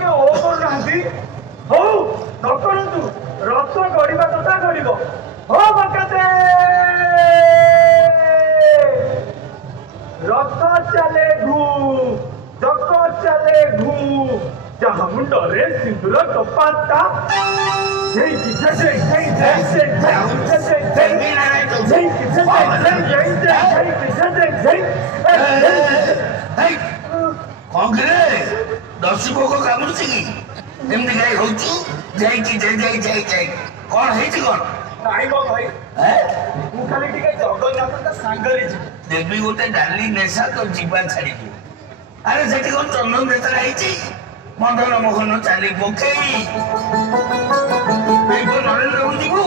ଟିକେ ଓ କରୁନାହାନ୍ତି। ହଉ ନ କରନ୍ତୁ, ରଥ ଗଡ଼ିବା କଥା ଗଡ଼ିବ। ହଉ ବକାତେ ରଥ ଚାଲେ ଘୁ, ଚକ ଚାଲେ ଘୁ, ଯାହା ମୁଣ୍ଡରେ ସିନ୍ଦୁର ଟପାତା ଦର୍ଶୀ ପୋକ କାମୁଡୁଛି କି ଏମିତି ଗାଈ ହଉଛୁ? ଯାଇକି ଯାଇ କଣ ହେଇଛି କଣ? ନାଇଁ ମୋ ଭାଇ, ମୁଁ ଖାଲି ଟିକେ ଜଗନ୍ନାଥଙ୍କ ସାଙ୍ଗରେ ଯିବି। ଦେବୀ ଗୋଟେ ଡାଲି ନେଶା ତ ଯିବା ଛାଡିଯିବ। ଆରେ ସେଠି କଣ ଚନ୍ଦନ ନେତା ହେଇଛି? ମଦନ ମୋହନ ଚାଲି ପକେଇ ନରେନ୍ଦ୍ର ଯିବୁ।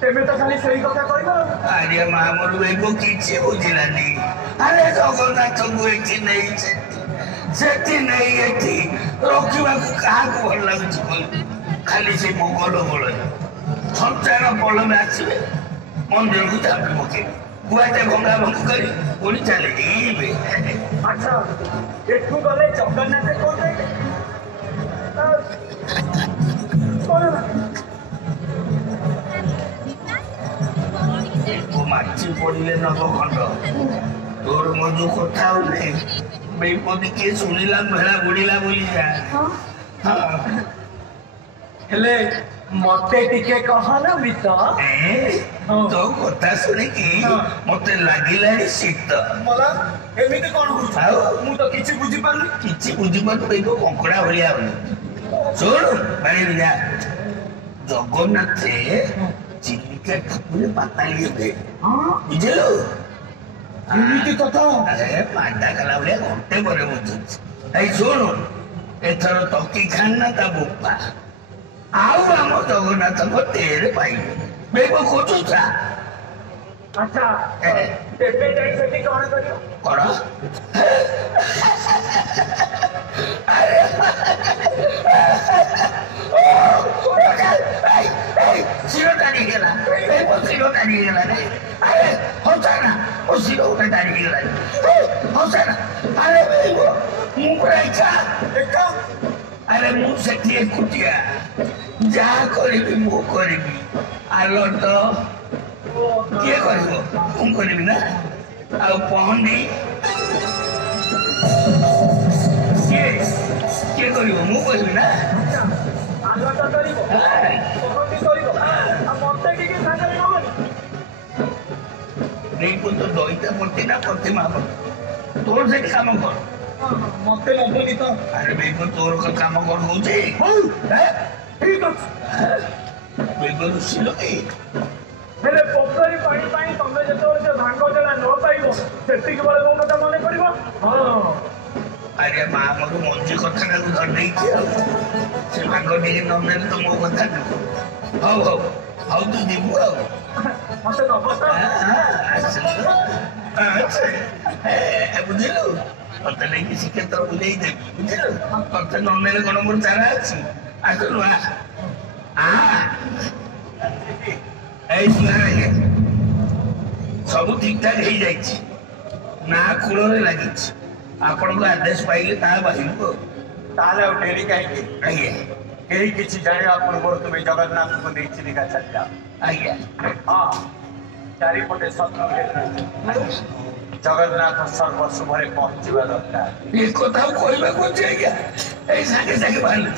ତେବେ ତ ଖାଲି ସେଇ କଥା କହିବ। ଆରେ ମା ମୋର ବେଗ କିଛି ବୁଝିଲାନି। ଆରେ ଜଗନ୍ନାଥଙ୍କୁ ଏଠି ନେଇছে, ସେଠି ନେଇ ଏଠି ରଖିବାକୁ କାହାକୁ ଭଲ ଲାଗୁଛି କହିଲୁ? ଖାଲି ସେ ମୋଗଲ ବଳରେ ସଞ୍ଚାର ବଳରେ ଆସିବେ, ମନ୍ଦିରକୁ ଚାପି ପକେଇବେ, ଗୁଆଟେ ଭଙ୍ଗା ଭଙ୍ଗି କରି ପୁଣି ଚାଲି ଯିବେ। ଆଚ୍ଛା, ଏଠୁ ଗଲେ ଜଗନ୍ନାଥ କୋଉଠି? ମାଟି ପଡିଲେ ନବ ଖଣ୍ଡ। ତୋର ମୋ ଯୋଉ କଥା ହଉନି ବେପତି କିଏ ଶୁଣିଲା ଭେଳା ବୁଡିଲା ବୋଲି ଯା। ହେଲେ ମତେ ଟିକେ କହନା ମିତ। ତୋ କଥା ଶୁଣିକି ମତେ ଲାଗିଲାଣି ଶୀତ। ଏମିତି କଣ ହଉଛି? ଆଉ ମୁଁ ତ କିଛି ବୁଝିପାରୁନି। କିଛି ବୁଝିପାରୁନି, ବେଗ କଙ୍କଡା ଭଳିଆ ହଉନି। ଶୁଣୁ ବାଣିବି ଯା, ଜଗନ୍ନାଥ ଚିଲିକା ଠାକୁରେ ପାତାଳି ହେବେ, ବୁଝିଲୁ? ଏମିତି କଥା? ମାଡା କଲା ଭଳିଆ ଘଣ୍ଟେ ପରେ ବୁଝୁଛି। ଏଇ ଶୁଣୁ, ଏଥର ତକି ଖାନ ନା ତା ବୋପା ଆଉ ଆମ ଜଗନ୍ନାଥଙ୍କ ତେରେ ପାଇବେ। ବେଗ ଖୋଜୁଥା। ଆଚ୍ଛା, ତେବେ ଯାଇ ସେଠି କଣ କରିବ? କଣ ଶିର ଟାଣିଗଲା, ଶିର ଟାଣିଗଲା ରେ। ଆରେ ହସାନା, ମୋ ଶିର ଗୋଟେ ଟାଣିଗଲାଣି। ହସାନା, ଆରେ ମୁଁ ପୁରା ଇଚ୍ଛା। ଆରେ ମୁଁ ସେଠି ଏକୁଟିଆ, ଯାହା କରିବି ମୁଁ କରିବି। ଆଲଟ କିଏ କରିବ? ମୁଁ କରିବି ନା। ଆଉ ପହଣ୍ଡି କିଏ କରିବ? ମୁଁ କରିବି ନା। ଆଲଟ କରିବ, ପହଣ୍ଡି କରିବ, ଆଉ ମତେ ଟିକେ ସାଙ୍ଗରେ ନବନି? ତ ଦଇତା ପଡିଛି ନା ପ୍ରତିମା ତୋର ସେଠି କାମ କର। ମତେ ନବନି ତ? ଆରେ ବେଗ ତୋର କାମ କଣ ହଉଛି? ଠିକ ଅଛି। ବେଗ ରୁଷିଲ କି? ହେଲେ ପୋଖରୀ ପାଣି ପାଇଁ ତମେ ଯେତେବେଳେ ସେ ଭାଙ୍ଗ ଜଳା ନ ପାଇବ, ସେତିକି ବେଳେ ମୋ କଥା ମନେ ପଡିବ। ଆରେ ମା ମୋର ମଞ୍ଜି କଥାଟାକୁ ଧରି ଦେଇଛି ଆଉ। ସେ ଭାଙ୍ଗ ଟିକେ ନ ନେଲେ ତ ମୋ କଥା ନୁହଁ। ହଉ ହଉ ହଉ, ତୁ ଯିବୁ ଆଉ। ମତେ ନବ ତ? ବୁଝିଲୁ, ତତେ ନେଇକି ଶ୍ରୀକ୍ଷେତ୍ର ବୁଲେଇ ଦେବି, ବୁଝିଲୁ? ତତେ ନ ନେଲେ କଣ ମୋର ଚାରା ଅଛି? ଆସିଲୁ ଏଇ ସବୁ ଠିକ ଠାକ ହେଇଯାଇଛି, ନା କୂଳରେ ଲାଗିଛି। ଆପଣଙ୍କ ଆଦେଶ ପାଇଲେ ତାହା ବାହିବୁ। ତାହେଲେ ଆଉ ଡେରି କାହିଁକି? ଆଜ୍ଞା, କେହି କିଛି ଜାଣିବା ପୂର୍ବରୁ ତୁମେ ଜଗନ୍ନାଥଙ୍କୁ ନେଇ ଚିଲିକା ଚାଲିଯାଅ। ଆଜ୍ଞା। ହଁ, ଚାରିପଟେ ଶତ୍ରୁ ଜଗନ୍ନାଥ ସର୍ବଶୁଭରେ ପହଞ୍ଚିବା ଦରକାର। ଏ କଥା କହିବାକୁ ଅଛି ଆଜ୍ଞା। ଏଇ ସାଙ୍ଗେ ସାଙ୍ଗେ ବାହାରିଲେ